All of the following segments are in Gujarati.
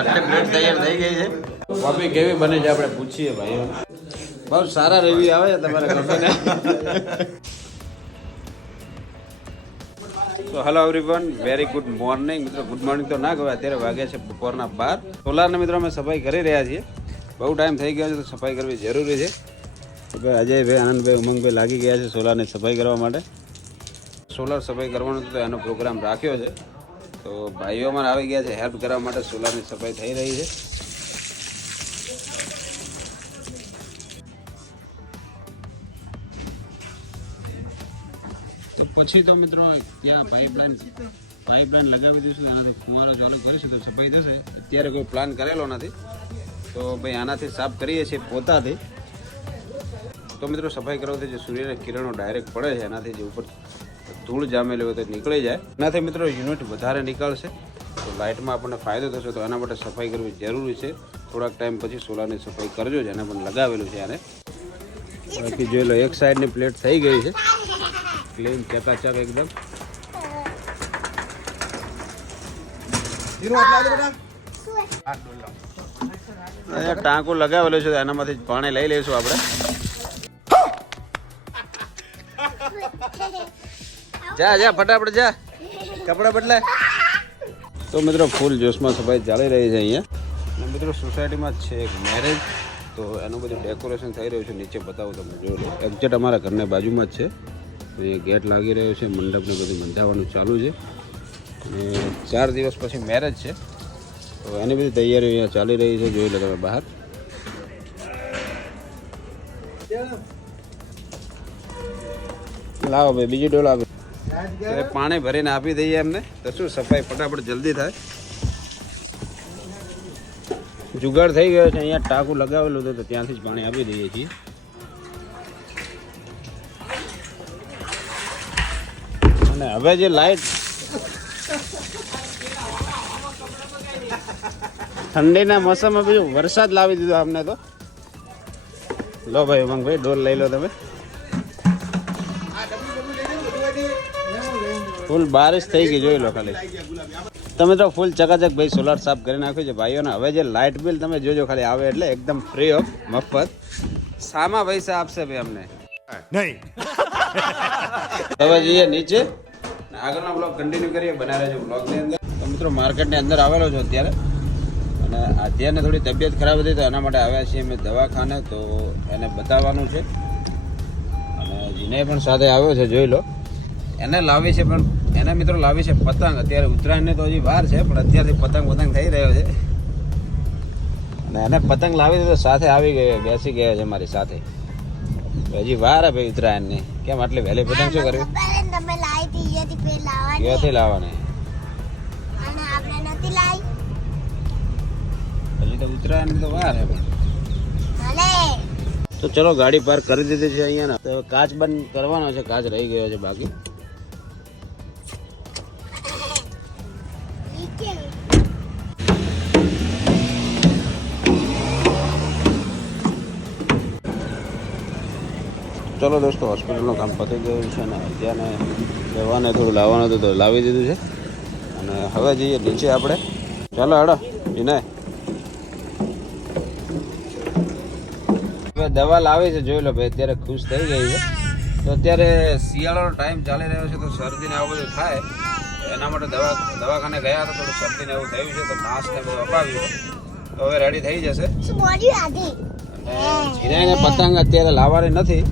આટલી પ્લેટ તૈયાર થઈ ગઈ છે. કોફી કેવી બને છે આપણે પૂછીએ ભાઈઓ. બહુ સારા રિવ્યુ આવે છે તમારા કોફીના. તો hello everyone, very good morning. મિત્રો ગુડ મોર્નિંગ તો ના કહેવાય, અત્યારે વાગ્યા છે બપોરના 12. સોલારના મિત્રો અમે સફાઈ કરી રહ્યા છીએ. બહુ ટાઈમ થઈ ગયો છે તો સફાઈ કરવી જરૂરી છે. અજયભાઈ, આનંદભાઈ, ઉમંગભાઈ લાગી ગયા છે સોલારની સફાઈ કરવા માટે. સોલાર સફાઈ કરવાનો તો એનો પ્રોગ્રામ રાખ્યો છે. તો ભાઈઓ અમારે આવી ગયા છે હેલ્પ કરવા માટે. સોલારની સફાઈ થઈ રહી છે. તો પછી તો મિત્રો ત્યાં પાઇપલાઇન લગાવી દઈશું, એનાથી ફુવારો ચાલુ કરીશું તો સફાઈ થશે. અત્યારે કોઈ પ્લાન કરેલો નથી, તો ભાઈ આનાથી સાફ કરીએ છીએ પોતાથી. તો મિત્રો સફાઈ કરવાથી જે સૂર્યના કિરણો ડાયરેક્ટ પડે છે એનાથી જે ઉપર ધૂળ જામેલી હોય તો નીકળી જાય. એનાથી મિત્રો યુનિટ વધારે નીકળશે તો લાઇટમાં આપણને ફાયદો થશે. તો એના માટે સફાઈ કરવી જરૂરી છે. થોડાક ટાઈમ પછી સોલારની સફાઈ કરજો, જેને પણ લગાવેલું છે આને. બાકી જોઈ લો, એક સાઈડની પ્લેટ થઈ ગઈ છે ક્લીન, ચકાચક એકદમ. ટાંકું લગાવેલું છે, એનામાંથી પાણી લઈ લઈશું આપણે. જા જા ફટાફટ જા, કપડા બદલાય. તો મિત્રો ફૂલ જોશમાં સફાઈ ચાલી રહી છે અહીંયા. મિત્રો સોસાયટીમાં જ છે એક મેરેજ, તો એનું બધું ડેકોરેશન થઈ રહ્યું છે. નીચે બતાવું તમને, જોઈ લો. એક્ઝેક્ટ અમારા ઘરની બાજુમાં જ છે. તો એ ગેટ લાગી રહ્યો છે, મંડપને બધું બંધાવવાનું ચાલુ છે. અને 4 દિવસ પછી મેરેજ છે, તો એની બધી તૈયારીઓ અહીંયા ચાલી રહી છે. જોઈ લો તમે બહાર. લાવો ભાઈ બીજી ડોલ આપે. પાણી ભરીને આપી દઈએ એમને, તો શું સફાઈ ફટાફટ જલ્દી થાય. જુગાડ થઈ ગયો છે. અહીંયા ટાંકું લગાવેલું હતું તો ત્યાંથી જ પાણી આપી દઈએ છીએ. અને હવે જે લાઈટ ઠંડીના મોસમમાં બીજું વરસાદ લાવી દીધો અમને. તો લો ભાઈ ઉમંગભાઈ, ડોલ લઈ લો તમે. ફૂલ બારિશ થઈ ગઈ, જોઈ લો ખાલી. તમે તો ફૂલ ચકાચક ભાઈ સોલાર સાફ કરી નાખ્યું છે ભાઈઓને. હવે જે લાઇટ બિલ તમે જોજો ખાલી આવે એટલે એકદમ ફ્રી ઓફ, મફત. સામા પૈસા આપશે ભાઈ અમને નહીં. હવે જઈએ નીચે, આગળનો બ્લોગ કન્ટિન્યુ કરીએ. બનાવે છે બ્લોગની અંદર. તો મિત્રો માર્કેટની અંદર આવેલો છો અત્યારે, અને આધ્યાને થોડી તબિયત ખરાબ હતી તો એના માટે આવ્યા છીએ અમે દવાખાને. તો એને બતાવવાનું છે. અને જીને પણ સાથે આવ્યો છે, જોઈ લો. એને લાવી છે, પણ એને મિત્રો લાવી છે પતંગ. અત્યારે ઉત્તરાયણને તો હજી વાર છે, પણ અત્યારથી પતંગ થઈ રહ્યો છે. અને એને પતંગ લાવી દીધો, સાથે આવી ગયો, બેસી ગયો છે મારી સાથે. હજી વાર હે ભાઈ ઉત્તરાયણની. કેમ આટલી વહેલી પતંગ શું કરવી? ક્યાંથી લાવવાની? હજી તો ઉત્તરાયણ તો વાર હે. તો ચલો ગાડી પાર્ક કરી દીધી છે અહીંયા. તો કાચ બંધ કરવાનો છે, કાચ રહી ગયો છે બાકી. ચલો દોસ્તો, હોસ્પિટલનું કામ પતી ગયું છે અને અત્યારને દવાને થોડું લાવવાનું હતું તો લાવી દીધું છે. અને હવે જઈએ નીચે આપણે. ચાલો હેડો વિનય. હવે દવા લાવી છે, જોઈ લો ભાઈ. અત્યારે ખુશ થઈ ગઈ છે. તો અત્યારે શિયાળાનો ટાઈમ ચાલી રહ્યો છે, તો શરદીને આવું બધું થાય. એના માટે દવાખાને ગયા હતા. થોડું શરદીને એવું થયું છે, તો માસ્ક ને બધું અપાવ્યું. તો હવે રેડી થઈ જશે. અને જીરાને પતંગ અત્યારે લાવવાની નથી.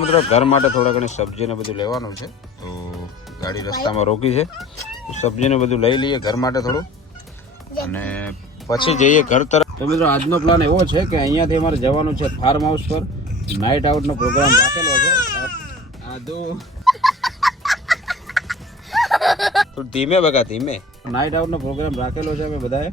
મિત્રો ઘર માટે થોડા ઘણી સબ્જીને બધું લેવાનું છે, તો ગાડી રસ્તામાં રોકી છે. સબ્જીને બધું લઈ લઈએ ઘર માટે થોડું, અને પછી જઈએ ઘર તરફ. તો મિત્રો આજનો પ્લાન એવો છે કે અહીંયાથી અમારે જવાનું છે ફાર્મ હાઉસ પર. નાઇટ આઉટનો પ્રોગ્રામ રાખેલો છે. ધીમે બગા ધીમે. નાઇટ આઉટનો પ્રોગ્રામ રાખેલો છે અમે બધાએ.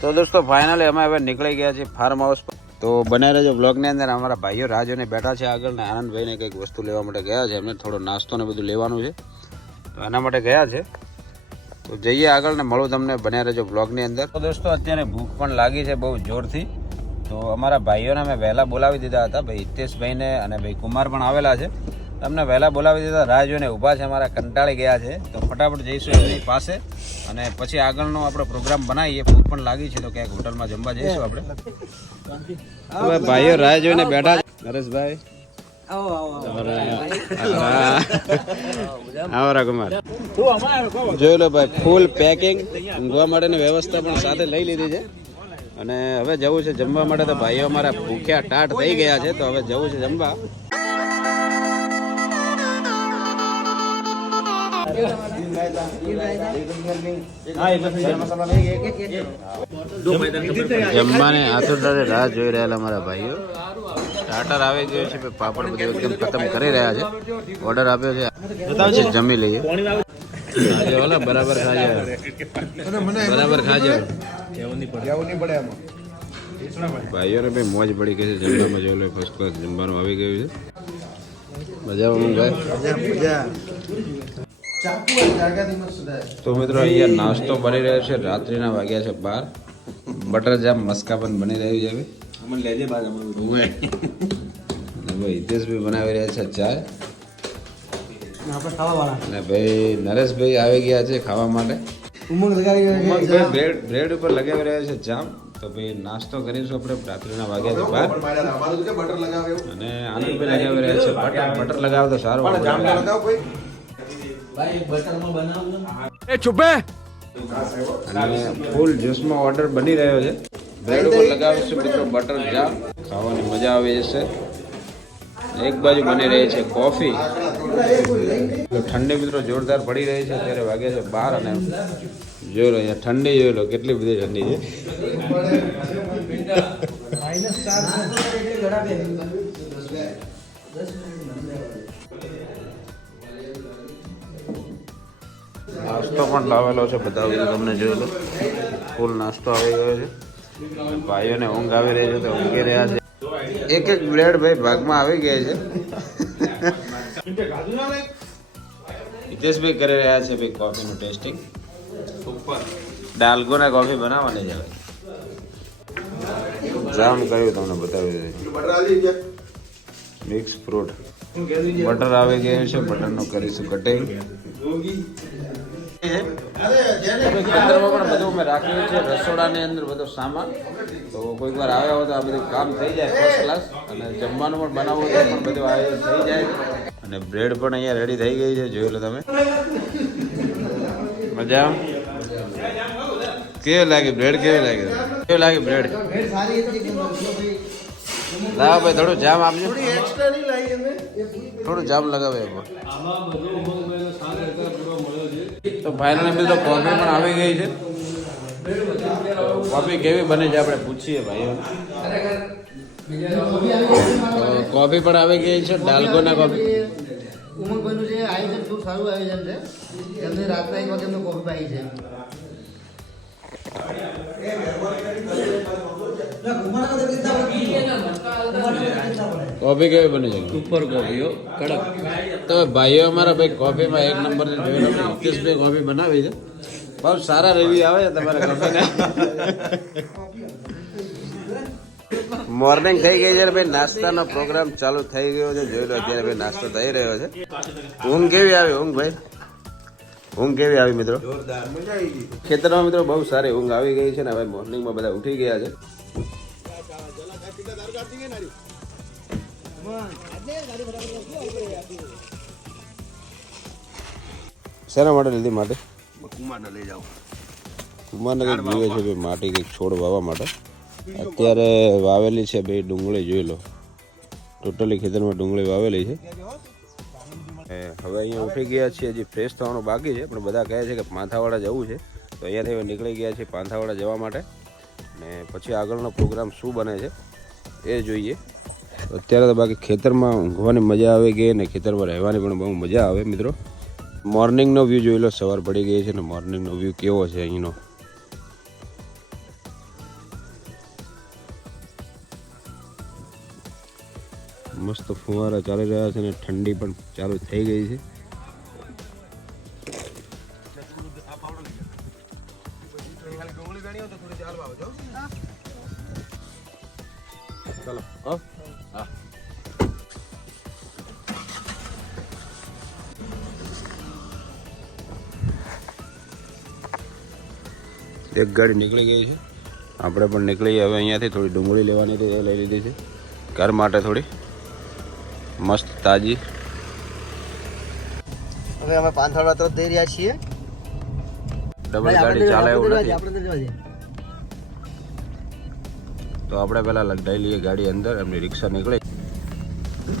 તો દોસ્તો ફાઇનલી અમે હવે નીકળી ગયા છીએ ફાર્મ હાઉસ પર. તો બને રહેજો બ્લોગની અંદર. અમારા ભાઈઓ રાહ જોઈને બેઠા છે આગળ, ને આનંદભાઈને કંઈક વસ્તુ લેવા માટે ગયા છે. એમને થોડો નાસ્તો ને બધું લેવાનું છે, તો એના માટે ગયા છે. તો જઈએ આગળ ને મળું તમને. બને રહેજો બ્લોગની અંદર. તો દોસ્તો અત્યારે ભૂખ પણ લાગી છે બહુ જોરથી. તો અમારા ભાઈઓને અમે વહેલા બોલાવી દીધા હતા, ભાઈ હિતેશભાઈને અને ભાઈ કુમાર પણ આવેલા છે. તમને વહેલા બોલાવી દીધા, રાહ જોઈને ઊભા છે, અમારા કંટાળી ગયા છે. તો ફટાફટ જઈશું એમની પાસે અને પછી આગળનો આપણો પ્રોગ્રામ બનાવીએ. ભૂખ પણ લાગી છે તો ક્યાંક હોટલમાં જમવા જઈશું આપણે. હવે ભાઈઓ રાહ જોઈને બેઠા. નરેશભાઈ આવો રાકુમાર, જોઈ લો ભાઈ, ફૂલ પેકિંગ, ઊંઘવા માટેની વ્યવસ્થા પણ સાથે લઈ લીધી છે. અને હવે જવું છે જમવા માટે. તો ભાઈઓ અમારા ભૂખ્યા ટાટ થઈ ગયા છે, તો હવે જવું છે જમવા. જમવાને આતુરતાથી રાહ જોઈ રહેલા અમારા ભાઈઓ. સ્ટાર્ટર આવી ગયો છે, પાપડ બધું એકદમ ખતમ કરી રહ્યા છે. ઓર્ડર આપ્યો છે, જમી લઈએ. બરાબર ખાજો, બરાબર ખાજો. ભાઈઓને ભાઈ મોજ પડી ગઈ છે જમવામાં. જોઈ લો ફર્સ્ટ ક્લાસ જમવાનું આવી ગયું છે. મજામાં ભાઈ. તો મિત્રો અહીંયા નાસ્તો બની રહ્યો છે. રાત્રિના વાગ્યા છે 12. બટર જામ મસ્કા પણ બની રહ્યું છે. હિતેશભાઈ બનાવી રહ્યા છે ચાય. અને ભાઈ નરેશભાઈ આવી ગયા છે ખાવા માટે. બ્રેડ ઉપર લગાવી રહ્યા છે જામ. તો ભાઈ નાસ્તો કરીશું આપણે. રાત્રિના વાગ્યા છે 12. અને આનંદભાઈ લગાવી રહ્યા છે બટર લગાવો તો સારું. અને ફૂલ જ્યુસમાં ઓર્ડર બની રહ્યો છે. બ્રેડ ઉપર લગાવીશું મિત્રો બટર જામ. ખાવાની મજા આવે છે. એક બાજુ બની રહી છે કોફી. ઠંડી મિત્રો જોરદાર પડી રહી છે. અત્યારે વાગ્યા છે 12. અને જોઈ લો અહીંયા ઠંડી, જોઈ લો કેટલી બધી ઠંડી છે. નાસ્તો પણ લાવેલો છે, બતાવી તમને. જોઈ લો ફૂલ નાસ્તો આવી ગયો છે. ભાઈઓને ઊંઘ આવી રહી છે તો ઊંઘી રહ્યા છે. એક એક બ્રેડ ભાઈ ભાગમાં આવી ગયા છે. હિતેશભાઈ કરી રહ્યા છે ભાઈ કોફીનું ટેસ્ટિંગ. ડાલ્ગોના કોફી બનાવવાની છે. જામ કર્યું તમને બતાવી. મિક્સ ફ્રૂટ બટર આવી ગયું છે. બટરનું કરીશું કટિંગ. ખેતરમાં પણ બધું મેં રાખ્યું છે. રસોડાની અંદર બધો સામાન. તો કોઈક વાર આવ્યા હોય તો આ બધું કામ થઈ જાય ફર્સ્ટ ક્લાસ. અને જમવાનું પણ બનાવવું તો પણ બધું આયોજન થઈ જાય. અને બ્રેડ પણ અહીંયા રેડી થઈ ગઈ છે. જોઈ લો તમે. મજા કેવી લાગી બ્રેડ? કેવી લાગી? કેવી લાગી બ્રેડ? લાવો ભાઈ થોડું જામ આપજો. થોડું જામ લગાવે. તો ફાઇનલી મિત્રો કોફી પણ આવી ગઈ છે. કોફી કેવી બને છે આપણે પૂછીએ ભાઈઓ. કોફી પણ આવી ગઈ છે. ડાલ્ગોના કોફી. ઉમંગભાઈનું જે આયોજન ખૂબ સારું આયોજન છે. એમને રાતના 1 વાગે એમનો કોફી પાઈ છે. કોફી કેવી બને છે? સુપર કોફીઓ કડક. તો ભાઈઓ અમારા ભાઈ કોફીમાં એક નંબર હિતેશભાઈ કોફી બનાવી છે. બહુ સારા રિવ્યુ આવે છે તમારા કોફીના. મોર્નિંગ થઈ ગઈ છે ભાઈ. નાસ્તાનો પ્રોગ્રામ ચાલુ થઈ ગયો છે. જોઈ લો અત્યારે ભાઈ નાસ્તો થઈ રહ્યો છે. ઊંઘ કેવી આવી? ઊંઘ ભાઈ ઊંઘ કેવી આવી મિત્રો? ખેતરમાં મિત્રો બહુ સારી ઊંઘ આવી ગઈ છે ને. હવે મોર્નિંગમાં બધા ઉઠી ગયા છે. શેના માટે લીધી? માટે કુમારને લઈ જાઓ. કુમારને કંઈક જોઈએ છે ભાઈ માટી, કંઈક છોડ વાવવા માટે. અત્યારે વાવેલી છે ભાઈ ડુંગળી. જોઈ લો ટોટલી ખેતરમાં ડુંગળી વાવેલી છે. હવે અહીંયા ઉઠી ગયા છીએ. હજી ફ્રેશ થવાનું બાકી છે. પણ બધા કહે છે કે પાંથાવાડા જવું છે. તો અહીંયાથી નીકળી ગયા છીએ પાંથાવાડા જવા માટે. ને પછી આગળનો પ્રોગ્રામ શું બને છે એ જોઈએ. અત્યારે તો બાકી ખેતરમાં ઊંઘવાની મજા આવી ગઈ ને ખેતરમાં રહેવાની પણ બહુ મજા આવે મિત્રો. મોર્નિંગનો વ્યૂ જોઈ લો. સવાર પડી ગઈ છે ને મોર્નિંગનો વ્યૂ કેવો છે અહીંનો. મસ્ત ફુવારા ચાલી રહ્યા છે ને ઠંડી પણ ચાલુ થઈ ગઈ છે. ચલો એક ગાડી નીકળી ગઈ છે, આપણે પણ નીકળીએ હવે અહીંયાથી. થોડી ડુંગળી લેવાની હતી, એ લઈ લીધી છે ઘર માટે, થોડી મસ્ત તાજી. હવે અમે પાનથાળ તરફ જઈ રહ્યા છીએ. ડબલ ગાડી ચાલે એવું નથી, આપણે જવા તો આપણે પહેલાં લગાવી લઈએ ગાડી અંદર. એમની રિક્ષા નીકળે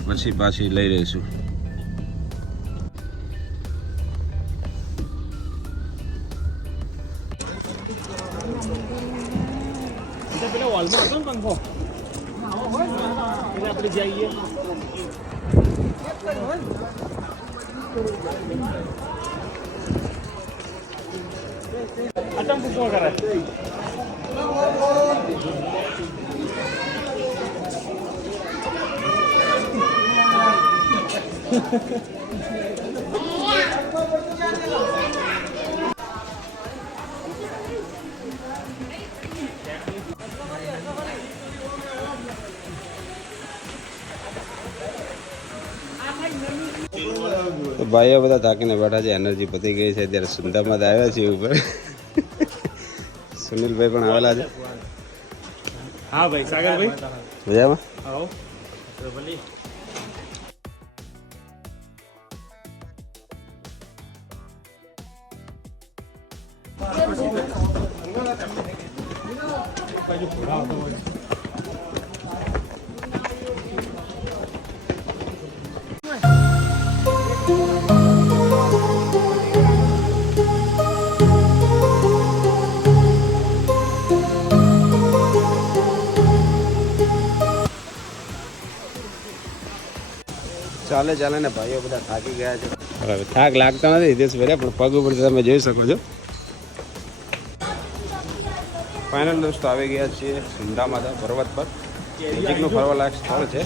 પછી પાછી લઈ રહીશું. તો ભાઈઓ બધા થાકીને બેઠા છે, એનર્જી પતી ગઈ છે. ત્યારે સુંદામાં આવ્યા છીએ ઉપર. સુનિલભાઈ પણ આવેલા છે. હા ભાઈ, સાગરભાઈ મજામાં? આવો. ચાલે ચાલે ને ભાઈઓ બધા થાકી ગયા છે. હવે થાક લાગતો નથી હિતેશભાઈ, પણ પગ ઉપર તમે જોઈ શકો છો. ફાઇનલ દોસ્તો આવી ગયા છીએ સુંદા માતા પર્વત પર. નજીકનું ફરવાલાયક સ્થળ છે,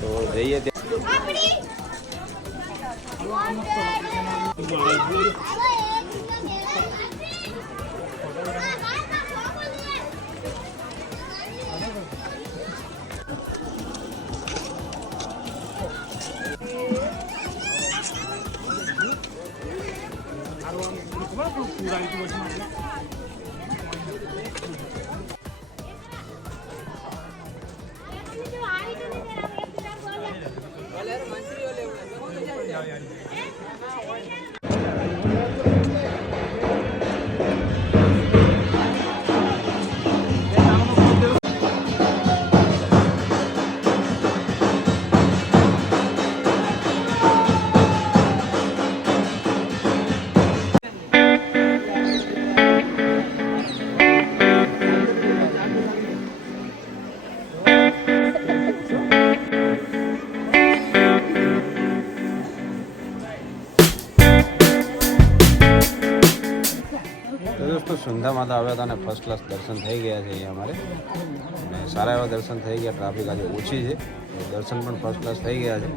તો જઈએ ત્યાં. દોસ્તો સુંદા માતા આવ્યા હતા અને ફર્સ્ટ ક્લાસ દર્શન થઈ ગયા છે અહીંયા અમારે, અને સારા એવા દર્શન થઈ ગયા. ટ્રાફિક આજે ઓછી છે, દર્શન પણ ફર્સ્ટ ક્લાસ થઈ ગયા છે.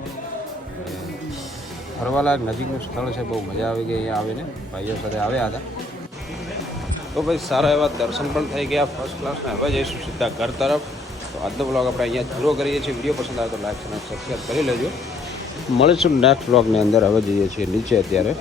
ફરવાલાયક નજીકનું સ્થળ છે, બહુ મજા આવી ગઈ અહીંયા આવીને. ભાઈઓ સાથે આવ્યા હતા, તો ભાઈ સારા એવા દર્શન પણ થઈ ગયા ફર્સ્ટ ક્લાસને. હવે જઈશું સીધા ઘર તરફ. તો આજનો બ્લોગ આપણે અહીંયા પૂરો કરીએ છીએ. વિડીયો પસંદ આવે તો લાઈક અને સબસ્ક્રાઈબ કરી લેજો. મળીશું નેક્સ્ટ બ્લોગની અંદર. હવે જઈએ છીએ નીચે અત્યારે.